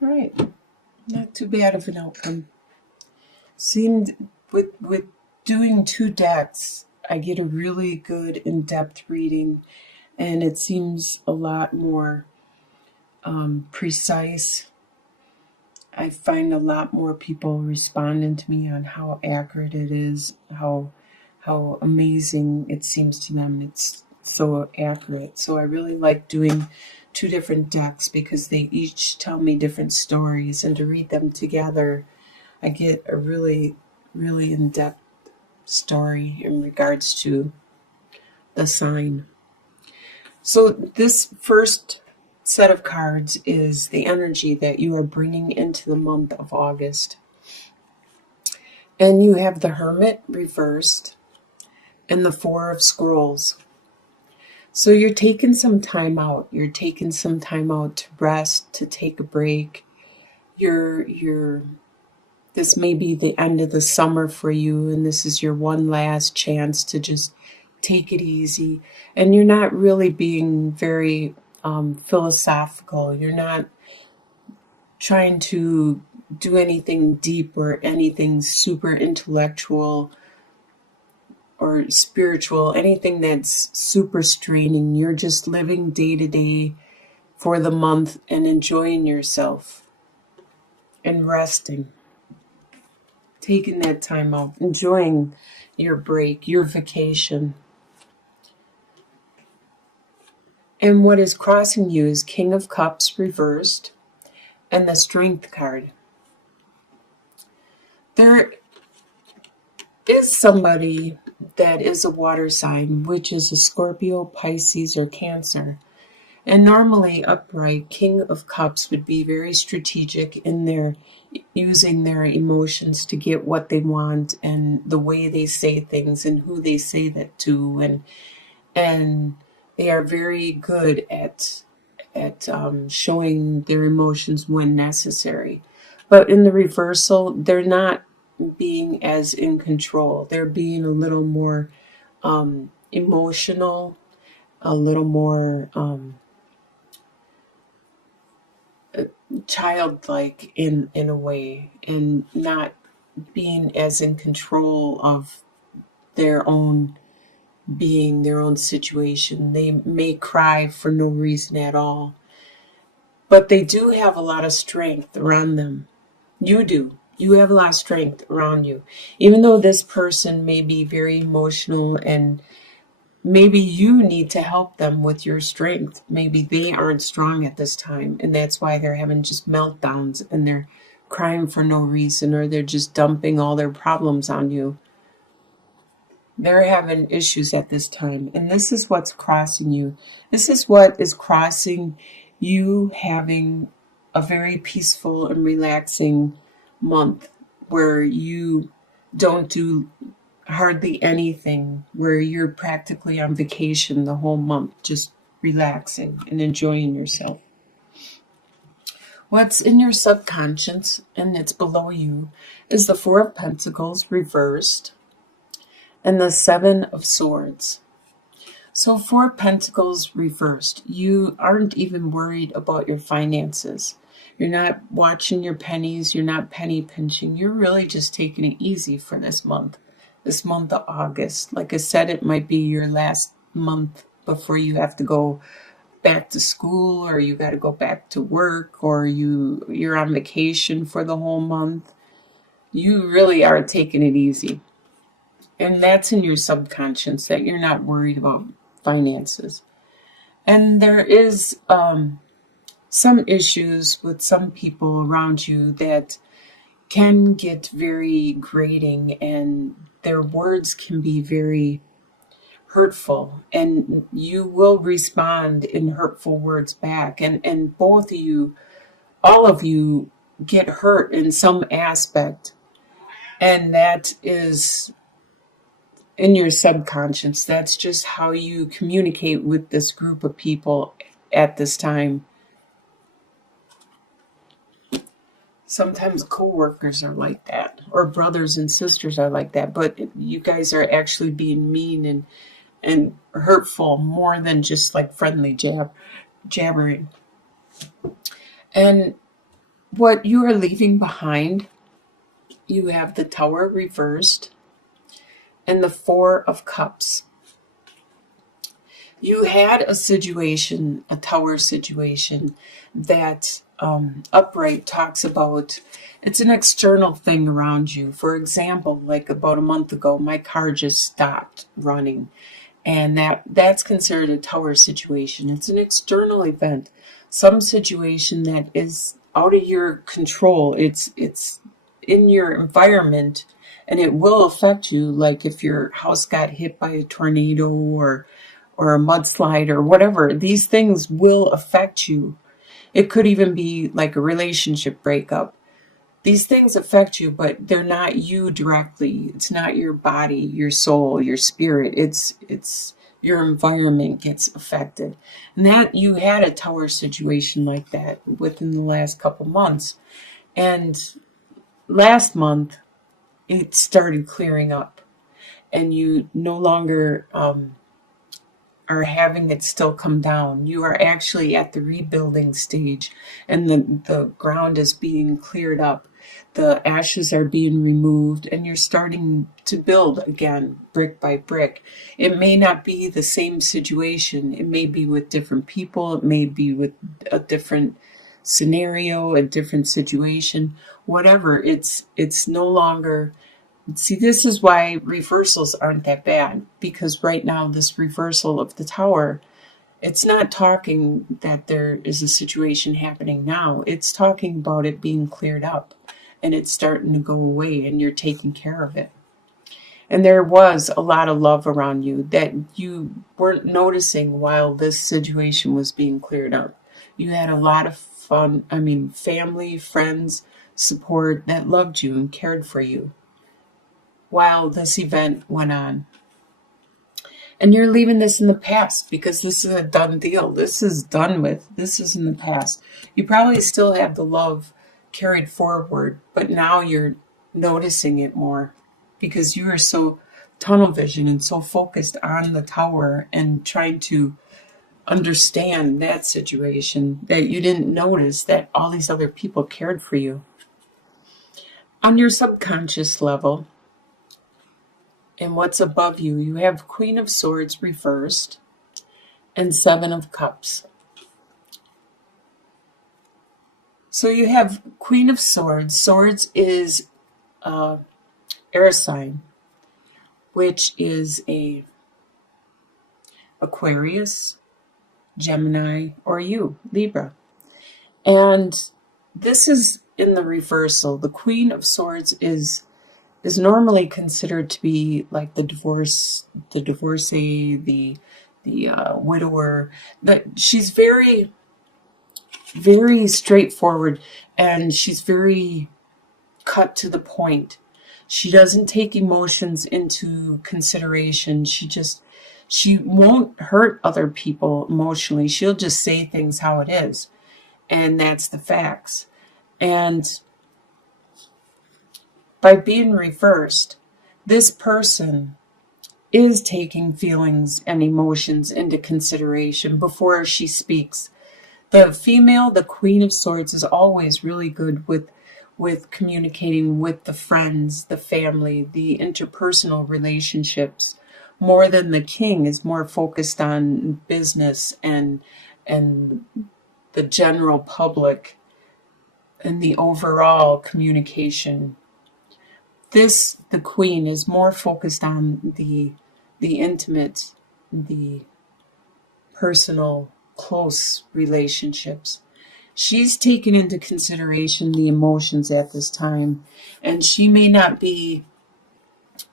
Right. Not too bad of an outcome. Seemed with doing two decks, I get a really good in-depth reading, and it seems a lot more precise. I find a lot more people responding to me on how accurate it is, how amazing it seems to them. It's so accurate. So I really like doing two different decks because they each tell me different stories, and to read them together, I get a really, really in-depth story in regards to the sign. So this first set of cards is the energy that you are bringing into the month of August. And you have the Hermit reversed and the Four of Scrolls. So you're taking some time out. You're taking some time out to rest, to take a break. You're this may be the end of the summer for you, and this is your one last chance to just take it easy. And you're not really being very philosophical. You're not trying to do anything deep or anything super intellectual or spiritual, anything that's super straining. You're just living day to day for the month and enjoying yourself and resting, taking that time out, enjoying your break, your vacation. And what is crossing you is King of Cups reversed and the Strength card. There is somebody that is a water sign, which is a Scorpio, Pisces, or Cancer. And normally upright, King of Cups would be very strategic in their using their emotions to get what they want, and the way they say things and who they say that to, and they are very good at showing their emotions when necessary. But in the reversal, they're not being as in control. They're being a little more emotional, a little more childlike in a way, and not being as in control of their own being, their own situation. They may cry for no reason at all, but they do have a lot of strength around them. You do. You have a lot of strength around you. Even though this person may be very emotional, and maybe you need to help them with your strength. Maybe they aren't strong at this time, and that's why they're having just meltdowns and they're crying for no reason, or they're just dumping all their problems on you. They're having issues at this time, and this is what's crossing you. This is what is crossing you, having a very peaceful and relaxing month where you don't do hardly anything, where you're practically on vacation the whole month, just relaxing and enjoying yourself. What's in your subconscious, and it's below you, is the Four of Pentacles reversed and the Seven of Swords. So Four Pentacles reversed. You aren't even worried about your finances. You're not watching your pennies. You're not penny pinching. You're really just taking it easy for this month of August. Like I said, it might be your last month before you have to go back to school, or you got to go back to work, or you're on vacation for the whole month. You really are taking it easy. And that's in your subconscious, that you're not worried about finances. And there is some issues with some people around you that can get very grating, and their words can be very hurtful, and you will respond in hurtful words back. And both of you, all of you, get hurt in some aspect. And that is in your subconscious. That's just how you communicate with this group of people at this time. Sometimes co-workers are like that, or brothers and sisters are like that, but you guys are actually being mean and hurtful more than just like friendly jabbering. And what you are leaving behind, you have the Tower reversed and the Four of Cups. You had a situation, a Tower situation, that Upright talks about. It's an external thing around you. For example, like about a month ago, my car just stopped running. And that's considered a Tower situation. It's an external event, some situation that is out of your control. It's in your environment, and it will affect you. Like if your house got hit by a tornado or a mudslide or whatever, these things will affect you. It could even be like a relationship breakup. These things affect you, but they're not you directly. It's not your body, your soul, your spirit. It's your environment gets affected. And that you had a Tower situation like that within the last couple months. And last month, it started clearing up. And you no longer are having it still come down. You are actually at the rebuilding stage, and the ground is being cleared up. The ashes are being removed, and you're starting to build again, brick by brick. It may not be the same situation. It may be with different people. It may be with a different scenario, a different situation. Whatever, it's no longer. See, this is why reversals aren't that bad, because right now this reversal of the Tower, it's not talking that there is a situation happening now. It's talking about it being cleared up and it's starting to go away and you're taking care of it. And there was a lot of love around you that you weren't noticing while this situation was being cleared up. You had a lot of fun, family, friends, support that loved you and cared for you while this event went on. And you're leaving this in the past because this is a done deal. This is done with. This is in the past. You probably still have the love carried forward, but now you're noticing it more because you are so tunnel vision and so focused on the Tower and trying to understand that situation that you didn't notice that all these other people cared for you. On your subconscious level, and what's above you, you have Queen of Swords reversed and Seven of Cups. So you have Queen of Swords. Swords is air sign, which is a Aquarius, Gemini, or you, Libra. And this is in the reversal. The Queen of Swords is normally considered to be like the divorcee, the widower. That she's very, very straightforward, and she's very cut to the point. She doesn't take emotions into consideration. She won't hurt other people emotionally. She'll just say things how it is, and that's the facts. And by being reversed, this person is taking feelings and emotions into consideration before she speaks. The female, the Queen of Swords, is always really good with communicating with the friends, the family, the interpersonal relationships. More than the King is more focused on business and the general public and the overall communication. The Queen is more focused on the intimate, the personal, close relationships. She's taken into consideration the emotions at this time, and she may not be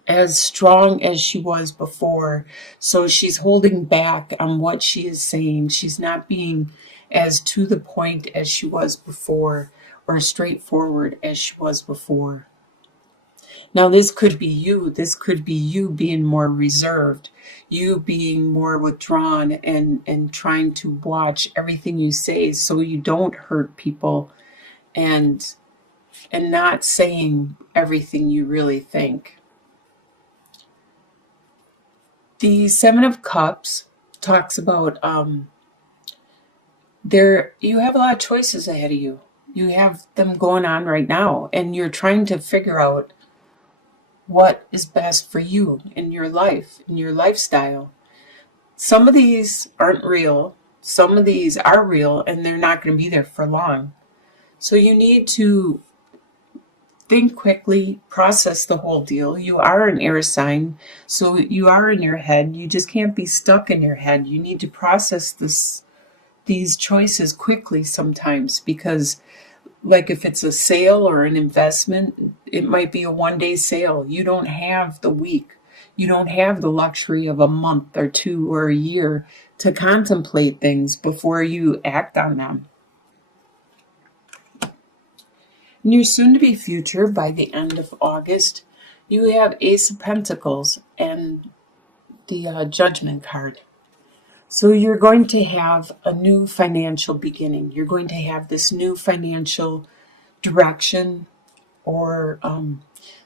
as strong as she was before, so she's holding back on what she is saying. She's not being as to the point as she was before, or straightforward as she was before. Now, this could be you. This could be you being more reserved, you being more withdrawn and trying to watch everything you say so you don't hurt people and not saying everything you really think. The Seven of Cups talks about you have a lot of choices ahead of you. You have them going on right now, and you're trying to figure out what is best for you in your life, in your lifestyle. Some of these aren't real. Some of these are real, and they're not going to be there for long. So you need to think quickly, process the whole deal. You are an air sign, so you are in your head. You just can't be stuck in your head. You need to process these choices quickly sometimes, because like if it's a sale or an investment, it might be a 1 day sale. You don't have the week. You don't have the luxury of a month or two or a year to contemplate things before you act on them. In your soon-to-be future, by the end of August, you have Ace of Pentacles and the Judgment card. So you're going to have a new financial beginning. You're going to have this new financial direction, or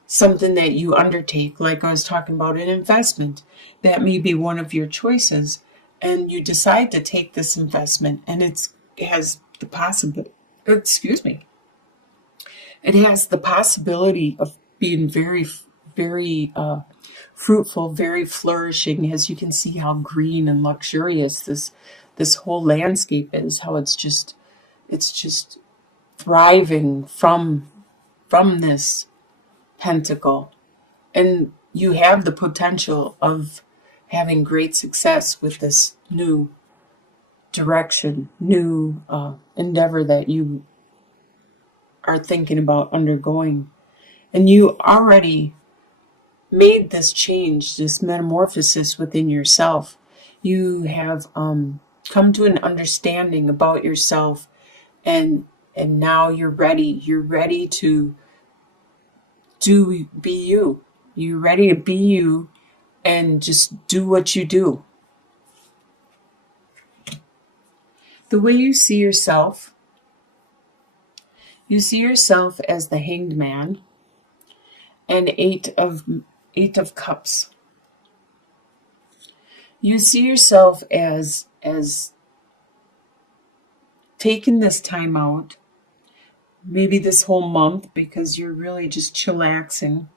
something that you undertake, like I was talking about an investment. That may be one of your choices, and you decide to take this investment, and it has the possibility, it has the possibility of being very, very fruitful, very flourishing, as you can see how green and luxurious this whole landscape is, how it's just thriving from this pentacle. And you have the potential of having great success with this new direction, new endeavor that you are thinking about undergoing. And you already made this change, this metamorphosis within yourself. You have come to an understanding about yourself, and now you're ready. You're ready to be you. You're ready to be you and just do what you do. The way you see yourself as the Hanged Man and Eight of Cups. You see yourself as taking this time out, maybe this whole month, because you're really just chillaxing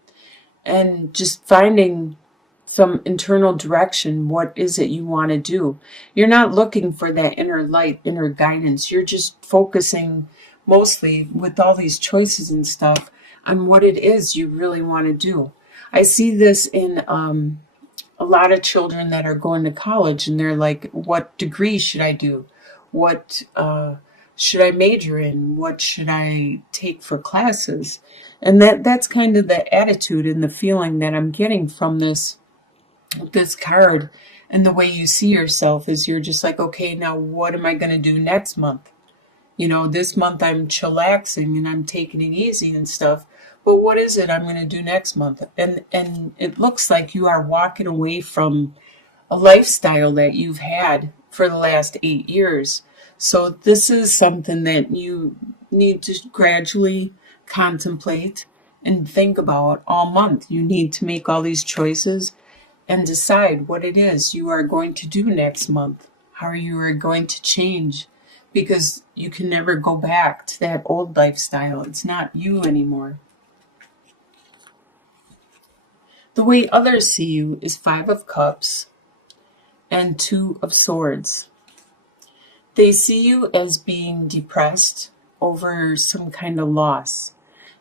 and just finding some internal direction. What is it you want to do? You're not looking for that inner light, inner guidance. You're just focusing mostly, with all these choices and stuff, on what it is you really want to do. I see this in a lot of children that are going to college, and they're like, what degree should I do? What should I major in? What should I take for classes? And that's kind of the attitude and the feeling that I'm getting from this card. And the way you see yourself is, you're just like, okay, now what am I going to do next month? This month I'm chillaxing and I'm taking it easy and stuff. But what is it I'm going to do next month? And it looks like you are walking away from a lifestyle that you've had for the last 8 years. So this is something that you need to gradually contemplate and think about all month. You need to make all these choices and decide what it is you are going to do next month, how you are going to change, because you can never go back to that old lifestyle. It's not you anymore. The way others see you is 5 of Cups and 2 of Swords. They see you as being depressed over some kind of loss.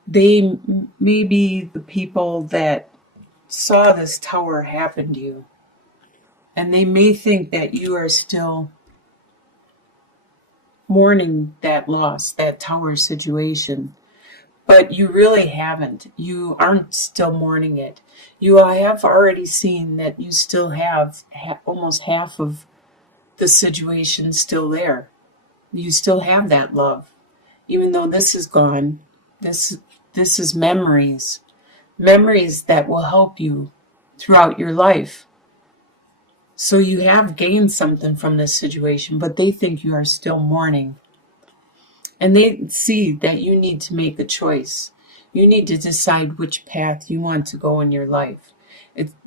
They may be the people that saw this tower happen to you, and they may think that you are still mourning that loss, that tower situation. But you really haven't. You aren't still mourning it. You have already seen that you still have almost half of the situation still there. You still have that love. Even though this is gone, this is memories. Memories that will help you throughout your life. So you have gained something from this situation, but they think you are still mourning. And they see that you need to make a choice. You need to decide which path you want to go in your life.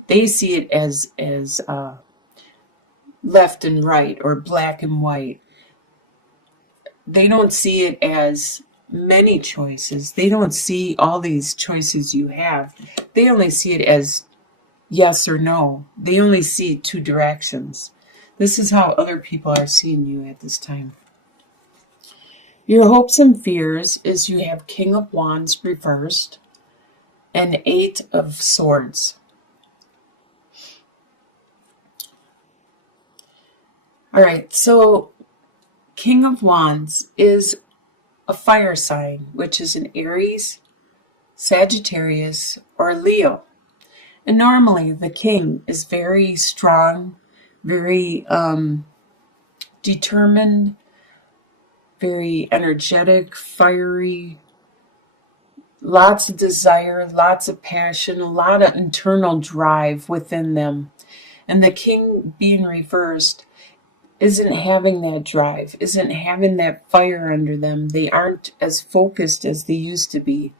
They see it as left and right, or black and white. They don't see it as many choices. They don't see all these choices you have. They only see it as yes or no. They only see two directions. This is how other people are seeing you at this time. Your hopes and fears is you have King of Wands reversed and Eight of Swords. All right, so King of Wands is a fire sign, which is an Aries, Sagittarius, or Leo. And normally the king is very strong, very determined, very energetic, fiery, lots of desire, lots of passion, a lot of internal drive within them. And the king being reversed isn't having that drive, isn't having that fire under them. They aren't as focused as they used to be.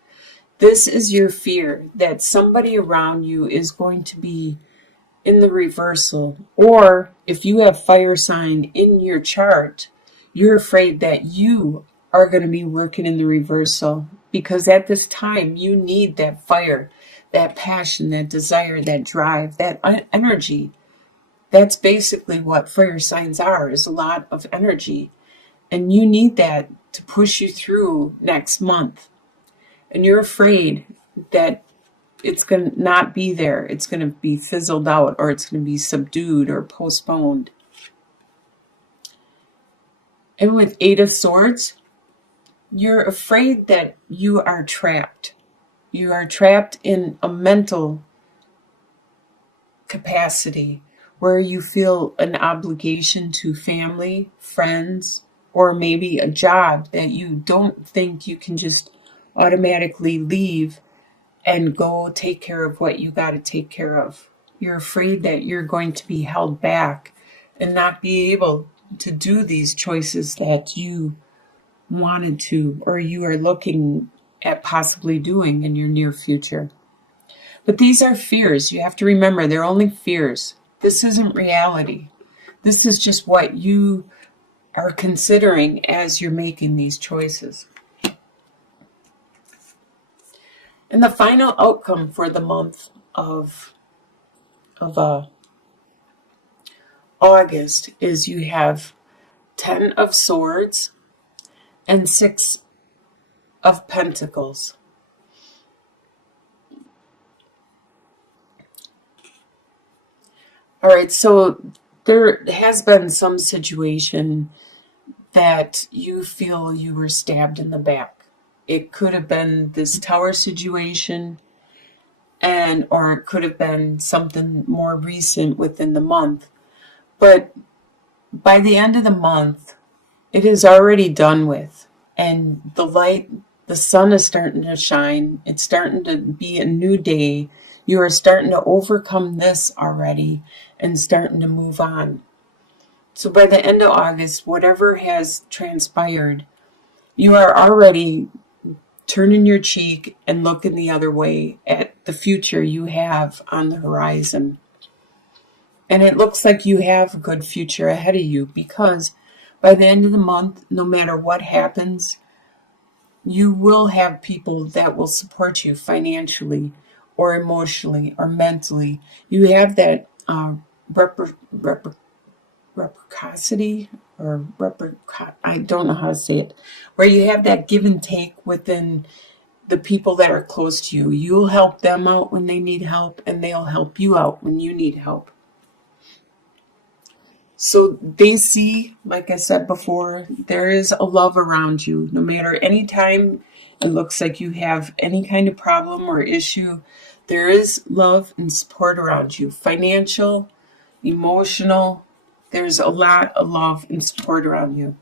This is your fear that somebody around you is going to be in the reversal. Or if you have fire sign in your chart, you're afraid that you are going to be working in the reversal, because at this time you need that fire, that passion, that desire, that drive, that energy. That's basically what fire signs are, is a lot of energy. And you need that to push you through next month. And you're afraid that it's going to not be there. It's going to be fizzled out, or it's going to be subdued or postponed. And with Eight of Swords, you're afraid that you are trapped. You are trapped in a mental capacity where you feel an obligation to family, friends, or maybe a job that you don't think you can just automatically leave and go take care of what you got to take care of. You're afraid that you're going to be held back and not be able to do these choices that you wanted to, or you are looking at possibly doing in your near future. But these are fears. You have to remember, they're only fears. This isn't reality. This is just what you are considering as you're making these choices. And the final outcome for the month of August is you have 10 of Swords and 6 of Pentacles. All right, so there has been some situation that you feel you were stabbed in the back. It could have been this tower situation, or it could have been something more recent within the month. But by the end of the month, it is already done with. And the light, the sun is starting to shine. It's starting to be a new day. You are starting to overcome this already and starting to move on. So by the end of August, whatever has transpired, you are already turning your cheek and looking the other way at the future you have on the horizon. And it looks like you have a good future ahead of you, because by the end of the month, no matter what happens, you will have people that will support you financially or emotionally or mentally. You have that reciprocity, I don't know how to say it, where you have that give and take within the people that are close to you. You'll help them out when they need help, and they'll help you out when you need help. So they see, like I said before, there is a love around you. No matter any time it looks like you have any kind of problem or issue, there is love and support around you. Financial, emotional, there's a lot of love and support around you.